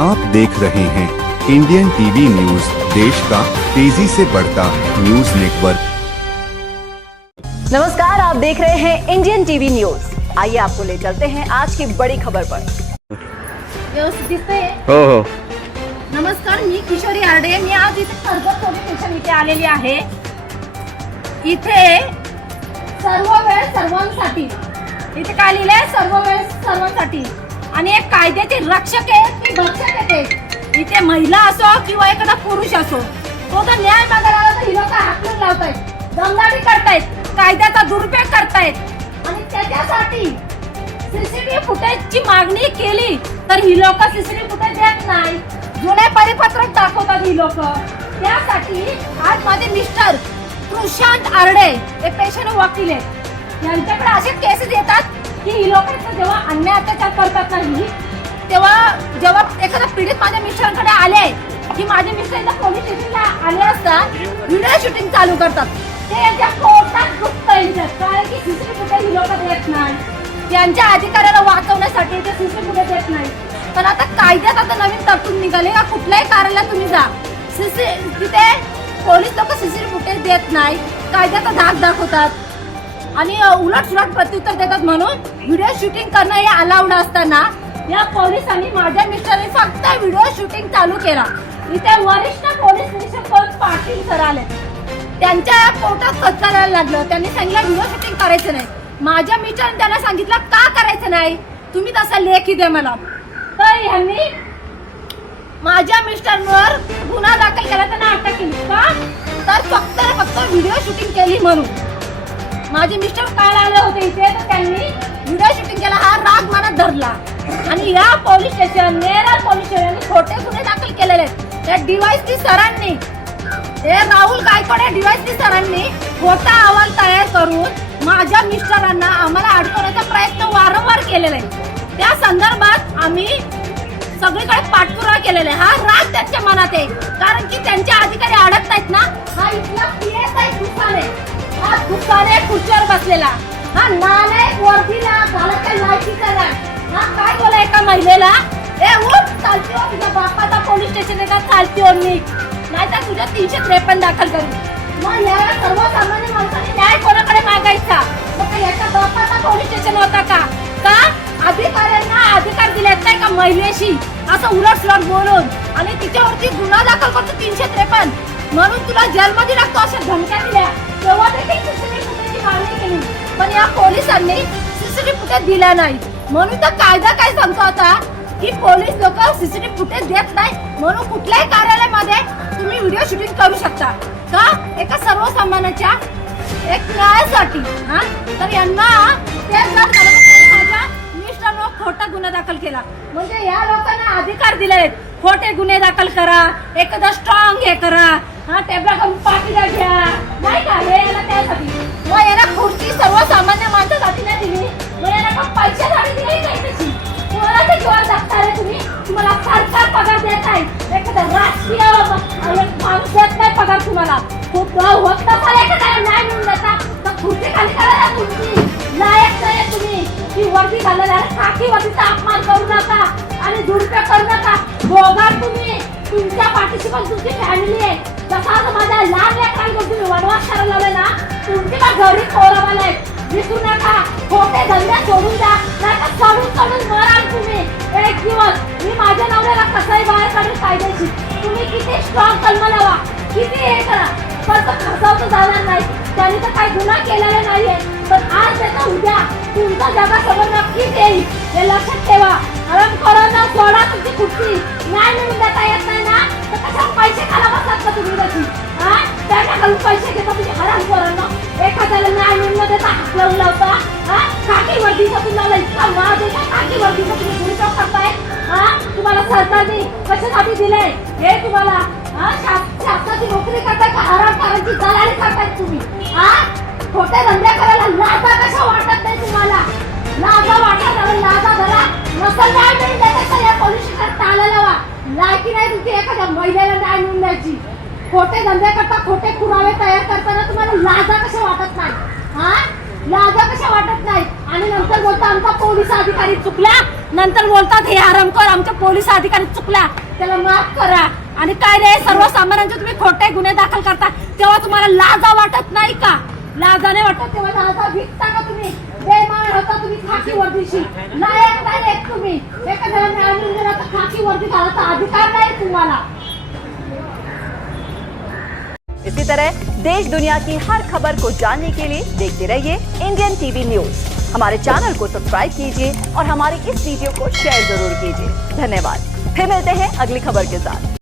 आप देख रहे हैं इंडियन टीवी न्यूज, देश का तेजी से बढ़ता न्यूज नेटवर्क। नमस्कार, आप देख रहे हैं इंडियन टीवी न्यूज। आइए आपको ले चलते हैं आज की बड़ी खबर पर। व्यवस्थित दिसतंय? हो। नमस्कार, मी किशोरी आरडे। मी आज इथे कर्जत पोलीस स्टेशन इथे आलेली आहे। इथे सर्व वेळ सर्वांसाठी, इथे काय लिहिलंय? सर्व वेळ सर्वांसाठी। आणि एक कायद्याचे रक्षक आहे की भक्षक आहे ते। इथे महिला असो किंवा एखादा पुरुष असो, तो जर न्याय मागायला आला तर ही लोक हाकलून लावतायत, दमदाटी करतायत, कायद्याचा दुरुपयोग करतायत। आणि त्याच्यासाठी सीसीटीव्ही फुटेजची मागणी केली तर ही लोक सीसीटीव्ही फुटेज देत नाही, जुने परिपत्रक दाखवतात ही लोक। त्यासाठी आज माझे मिस्टर प्रशांत आरडे, ते पेशंट वकील आहेत, यांच्याकडे असे केसेस येतात की ही लोक जेव्हा अन्याय अत्याचार करतात नाही, तेव्हा जेव्हा एखादा पीडित माझ्या मिस्टरांकडे आले की माझे मिस्टर पोलीस स्टेशनला आले असता व्हिडिओ शूटिंग चालू करतात। ते यांच्या कोर्टात दुखतंय, कारण की सीसीटीव्ही फुटेज ही लोक देत नाही, त्यांच्या अधिकाऱ्याला वाचवण्यासाठी ते सीसीटीव्ही फुटेज देत नाही। पण आता कायद्यात आता नवीन तरतूद निघाली का कुठल्याही कार्यालयात तुम्ही जा, तिथे पोलीस लोक सीसीटीव्ही फुटेज देत नाही, कायद्याचा धाक दाखवतात आणि उलटसुलट प्रत्युत्तर देतात। म्हणून व्हिडिओ शूटिंग करणं हे अलाउड असताना या पोलिसांनी माझ्या मिस्टरने फक्त व्हिडिओ शूटिंग चालू केला। इथे वरिष्ठ पोलीस निरीक्षक पाटील सर आले, त्यांच्या पोटात खचकायला लागलं। त्यांनी सांगितलं व्हिडिओ शूटिंग करायचं नाही। माझ्या मिस्टरने त्यांना सांगितलं का करायचं नाही, तुम्ही तसा लेखी दे मला। तर यांनी माझ्या मिस्टरवर गुन्हा दाखल केला, त्यांना अटक केली का तर फक्त व्हिडिओ शूटिंग केली म्हणून। माझे मिस्टर काल आले होते इथे, तर त्यांनी व्हिडिओ शूटिंग केला, हा राग मनात धरला आणि या पोलीस स्टेशन नेरळ पोलीस स्टेशनने खोटे गुन्हे दाखल केलेले आहेत। त्या डीवायएसपी सरांनी, हे राहुल गायकवाड डीवायएसपी सरांनी खोटा अहवाल तयार करून माझ्या मिस्टरांना आम्हाला अडकवण्याचा प्रयत्न वारंवार केलेला आहे। त्या संदर्भात आम्ही सगळीकडे पाठपुरावा केलेला आहे। हा राग त्यांच्या मनात आहे, कारण की त्यांचे अधिकारी अडकत आहेत ना। हा इथला पीएसआय दुकाने, हा दुकाने खुर्चीवर बसलेला, हा नालायक वर्दीला घालायच्या लायकीचा नाही। हा काय बोला एका महिलेला, ए उठ चालती हो, तुझ्या बापाचा पोलीस स्टेशन का चालती हो मी, नाहीतर तुझ्या 353 दाखल करू। मग या सर्वसामान्य माणसाने न्याय कोणाकडे मागायचा? मग याच्या बापाचा पोलीस स्टेशन होता का? अधिकाऱ्यांना अधिकार दिलेत नाही का महिलेशी असं उलटसुलट बोलून, आणि तिच्यावरती गुन्हा दाखल करतो 353, म्हणून तुला जेलमध्ये लागतो अशा धमक्या दिल्या। तेव्हा देखील सीसीटीव्ही फुटेजची मागणी केली, पण या पोलिसांनी सीसीटीव्ही फुटेज दिला नाही। म्हणून तर कायदा काय सांगतो आता की पोलीस लोक सीसीटीव्ही फुटेज देत नाही, म्हणून कुठल्याही कार्यालयामध्ये तुम्ही व्हिडिओ शूटिंग करू शकता का एका सर्वसामान्याच्या एक न्यायासाठी। हा तर यांना माझ्या मिस्टरवर खोटा गुन्हा दाखल केला, म्हणजे या लोकांना अधिकार दिले खोटे गुन्हे दाखल करा, एखादा स्ट्रॉंग हे करा, हा टेबला करून पाठीला घ्या, नाही का? हे याला त्यासाठी, मग याला खुर्ची सर्वसामान्य माणसासाठी नाही दिली, मग याला का पैशासाठी दिली काय तशी? कोणाच्या जीवाला जगता रे तुम्ही? तुम्हाला सरकार पगार देत आहे, एखादा राजकीय माणूस देत नाही पगार तुम्हाला। खूप वक्त पण एखाद्याला न्याय मिळून देता तर खुर्ची खाली करायला खुर्ची लायक नाही तुम्ही। ती वर्दी घालायला खाकी वर्दीचा अपमान करू नका आणि दुरुपयोग करू नका। दोघात तुम्ही, तुमच्या पाठीशी पण तुमची फॅमिली आहे। जसा माझ्या लहान लेकरांना तुम्ही वनवास करायला लावले ना, तुमची पण घरी पोरं आहेत, विसरू नका। खोटे धंदे सोडून द्या, नाही सोडून मराल तुम्ही एक दिवस। मी माझ्या नवऱ्याला कसंही बाहेर काढून कायदेशीर, तुम्ही किती स्ट्रॉंग कलम लावा, किती हे करा, पण तो फसवतो जाणार नाही। त्यांनी तर काही गुन्हा केलेला नाहीये, पण आज त्याचा उद्या तुमचा जगासमोर नक्कीच येईल, हे लक्षात ठेवा। हरामखोरांना सोडा तुमची खुर्ची, न्याय मिळून देता येत नाही ना तर कशा पैसे खाला बसतात का तुम्ही त्याची? हा त्याच्याकडून पैसे घेता तुम्ही हरामखोरांना, एखाद्याला न्याय मिळून देता हाकलवून लावता। हा काकी वर्दीचा तुम्हाला इतका वाद आहे का? काकी वर्दीचा तुम्ही दुरुपयोग करताय। हा तुम्हाला सरकारने कशासाठी दिलंय हे तुम्हाला? हा शासनाची नोकरी करताय का हरामखोरांची दलाली करताय तुम्ही? हा खोटे धंदे करायला लाजा कशा वाटत नाही तुम्हाला? लाजा वाटत नाही, लाजा धरा। नसल न्याय मिळून देता या पोलीस स्टेशनात ताला लावा, लायकी नाही तुमची एखाद्या महिलेला न्याय मिळून द्यायची। खोटे धंदे करता, खोटे पुरावे तयार करताना तुम्हाला लाजा कशा वाटत नाही? हा लाजा कशा वाटत नाही? आणि नंतर बोलता आमचा पोलीस अधिकारी चुकला, नंतर बोलतात हे हरामखोर आमच्या पोलीस अधिकारी चुकला, त्याला माफ करा. आणि काय रे, सर्वसामान्यांचे तुम्ही खोटे गुन्हे दाखल करता तेव्हा तुम्हाला लाजा वाटत नाही का? लाजाने वाटत तेव्हा लाजा विकता का तुम्ही? बेमान होता तुम्ही खाकी वर्दीशी. नायक नाही एक तुम्ही. एखाद्याला न्याय मिळून दिला तर खाकी वर्दी घालायचा अधिकार नाही तुम्हाला. इसी तरह देश दुनिया की हर खबर को जानने के लिए देखते रहिए इंडियन टीवी न्यूज. हमारे चैनल को सब्सक्राइब कीजिए और हमारे इस वीडियो को शेयर जरूर कीजिए. धन्यवाद. फिर मिलते हैं अगली खबर के साथ.